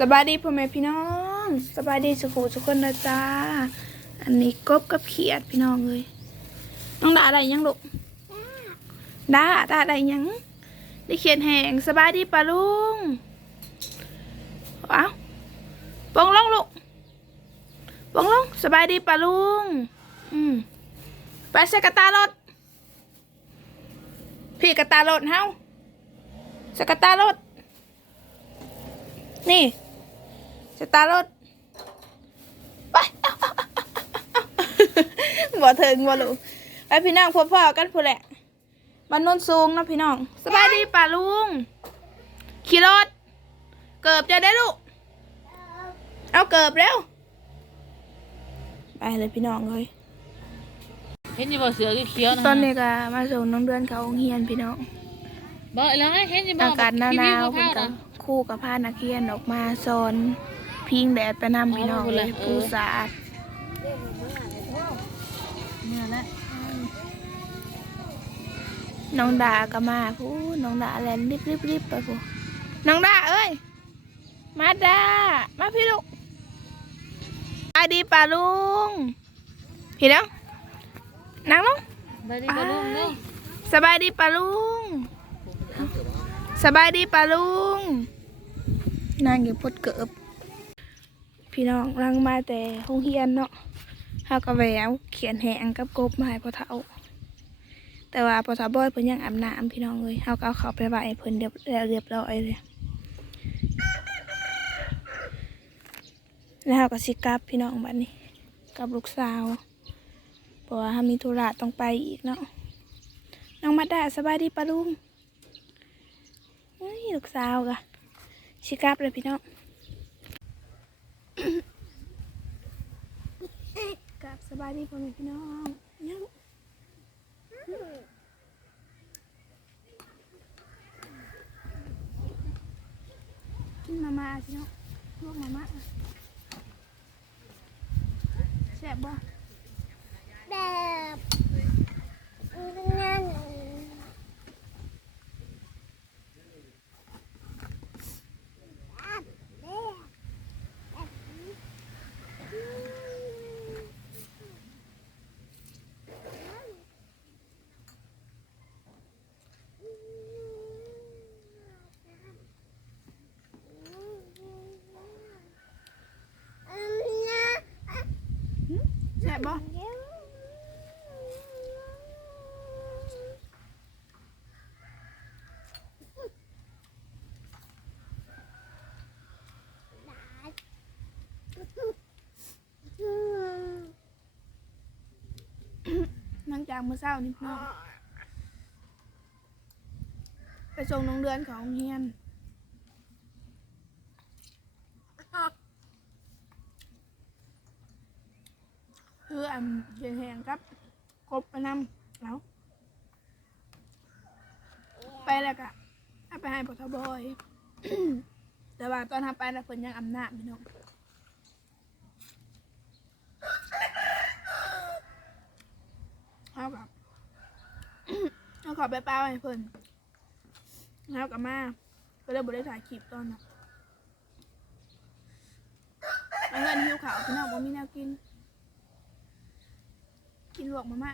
สบายดีพ่อแม่พี่น้อง สบายดีสุขุทุกคนนะจ้า อันนี้กบกับเขียดพี่น้องเลยน้องดาอะไรยังลูกดาดาอะไรยังได้เขียนแหงสบายดีปะลุงเอาปองลงลูกปองลงสบายดีปะลุง อืมไปใส่กระตารถ พี่กระตารถเฮาใส่กระตารถนี่ สตาร์ทรถไปเอาเอาเอาเอาบ่ถึงบ่ลูกไปพี่น้องพบพ่อกันพูนแหละบ้านโนนสูงเนาะพี่น้อง สบายดีป่าลุง ขี่รถ เกิบจะได้ลูก เอาเกิบเร็วไปเลยพี่น้องเลยเห็นอยู่บ่เสือเขียวๆนะตอนนี้ก็มาส่งน้องเดือนเขาโรงเรียนพี่น้องบ่แล้วเห็นอยู่บ่อากาศหนาวๆพี่เป็นๆกัข้าวคู่กับผ้านักเรียนออกมาซอน พิงแดดไปนำพี่น้องเลยเออผู้สะอาดๆเนี่ยแหละน้องดาก็มาผู้น้องดาแลนรีบรีบรีบไปผู้น้องดาเอ้ย มาดา มาพี่ลูกไปดีป่าลุง พี่น้องนั่งลงไปดิบ่ลุงเด้อสบายดีป่าลุง สบายดีป่าลุงนั่งอยู่พดเกิบ พี่น้องรังมาแต่ห้องเฮียนเนาะเฮาก็แหววเขียนแหงกับกบมาให้พ่อเฒ่า แต่ว่าพ่อเฒ่าบ่อยเพิ่นยังอาบน้ำพี่น้องเอ้ยเฮาก็เอาเขาไปไว้เพิ่นเรียบเรียบร้อยเลยแล้วเฮาก็สิกลับพี่น้องบัดนี้กับลูกสาวเพราะว่าเฮามีธุระต้องไปอีกเนาะน้องมาดาสบายดีปะลุงเฮ้ยลูกสาวกะชิกลับเลยพี่น้อง กับสบายดีพ่อแม่พี่น้องยังกินมาม่าพี่น้องลวกมาม่าแซ่บบ่นั่น แซ่ บบ่หลังจากมื้อเช้านี่พี่น้องไปส่งน้องเดือนของโรงเรียน คืออันเห็นแหงครับกบไปนำแล้วไปแล้วก็เอาไปให้ปทบอยแต่ว่าตอนทำไปแล้วเพิ่นยังอำนาจพี่น้องเอากับเอาขอไปเป้าให้เพิ่นเอากับมาก็เลยบ่ได้ถ่ายคลิปตอนนั้นเงินหิวขาวพี่น้องบ่มีแนวกิน กินลวกมาม่า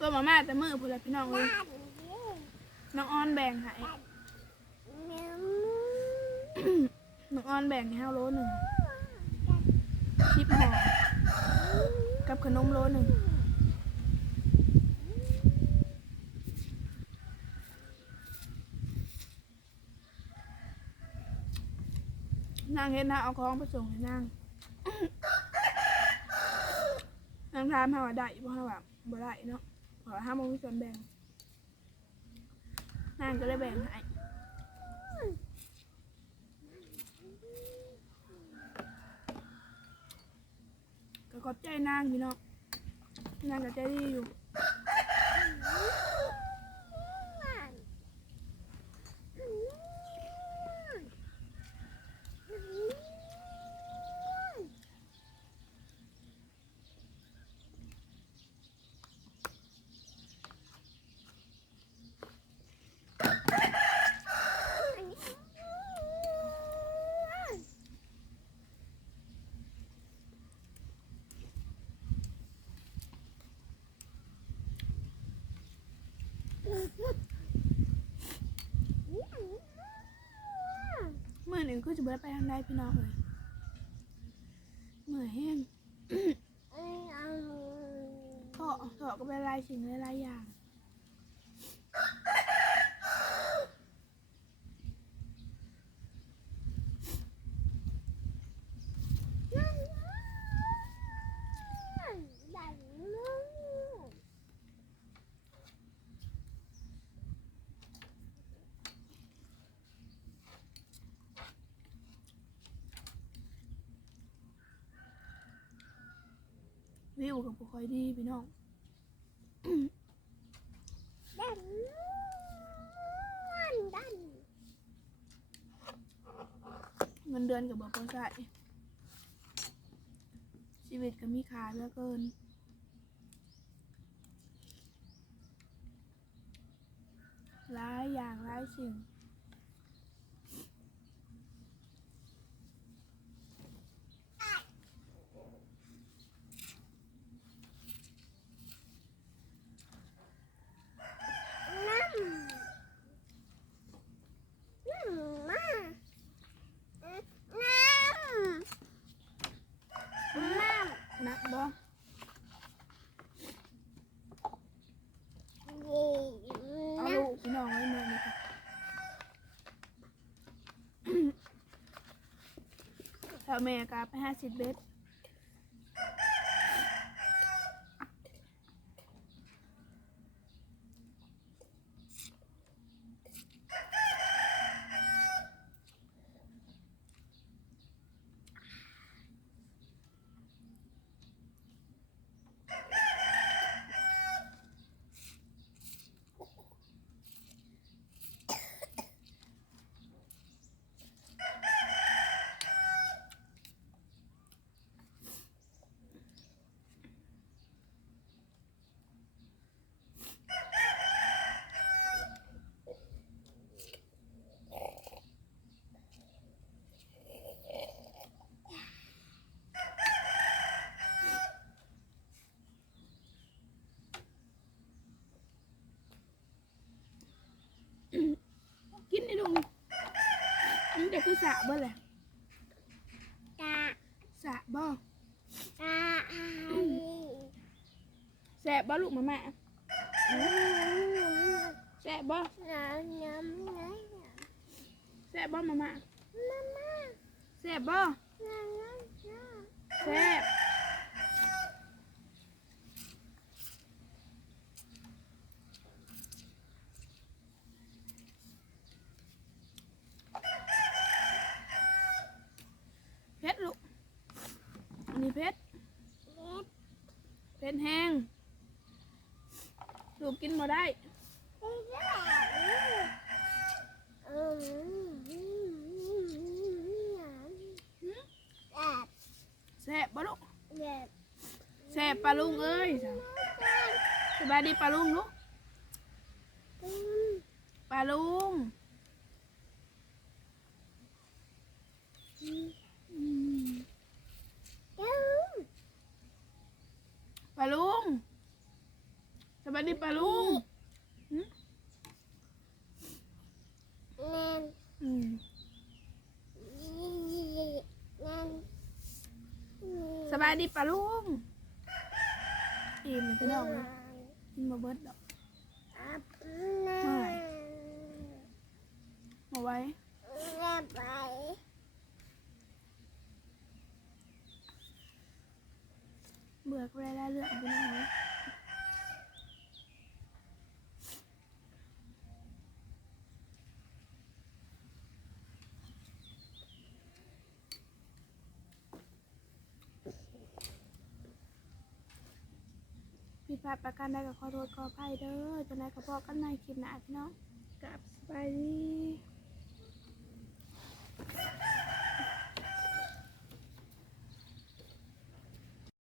ลวมาม่าแต่มือพูดเลยพี่น้องเลยน้องอ้อนแบ่งให้น้องอ้อนแบ่งให้ห้าโลหนึ่งชิปห่อกับขนมโลหนึ่ง นางเห็นนะเอาของไปส่งให้นางนางถามหาว่าได้บ่ฮาว่าบ่ได้เนาะเพราะห้ามมีส่วนแบ่งนางก็เลยแบ่งให้ก็ขอบใจนางพี่เนาะนางก็ใจดีอยู่ ก็จะเบิดไปทางใดพี่น้องเลยเหนื่อยแห้งเอ้ยเอาะเถาะก็เป็นลายสิ่งหลายๆอย่าง นั่นดันลูก วิวกับบุคอยดีพี่น้องดันดันดันเงินเดือนกับบอกพอใส่ชีวิตก็มีค่าเหลือเกินหลายอย่างหลายสิ่ง น้ำน้ำมาน้ำน้ำ นักบ่ เย่ เอา น้ ลูกพี่น้องไว้เมื่อนี้ค่ะ ถ้วแม่กาไปห้าสิบเบส กินนี่ลุงมันจะ คือสระบ่แหละำตาสระบ่ตาไอแสบบ่ลูกมาแม่แสบบ่น้ำน้ำน้ำแสบบ่มาแม่มามาแสบบ่น้ำน้ำน้ำแสบเพชรลูกอันนี้ เพชรเพชรแห้งลูกกินมาได้เล็บอืมอืมน้ำแบบแสบบ่ลูกแบบแสบปลาลุงเอ้ยสบายดีปลาลุงลูกปลาลุงม อืม อืม ปลาลุงสบายดีปลาลุงหืมนั่นอืมนั่นสบายดีปลาลุงอิ่มพี่น้องนะกินมาเบิดดอกอับนั่นมาไว้ระบายเบื่อก็ได้ได้เรื่องพี่น้องนะผิดพลาดประการใดก็ขอโทษขออภัยเด้อจะไหนก็บอกกันในคลิปหน้าพี่น้องกลับสบายดี